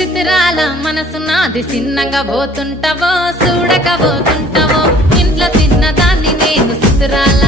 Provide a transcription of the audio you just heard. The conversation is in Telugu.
చిత్రాల మనసు నాది చిన్నగా పోతుంటావో చూడక పోతుంటావో ఇంట్లో చిన్నదాన్ని నేను చిత్రాల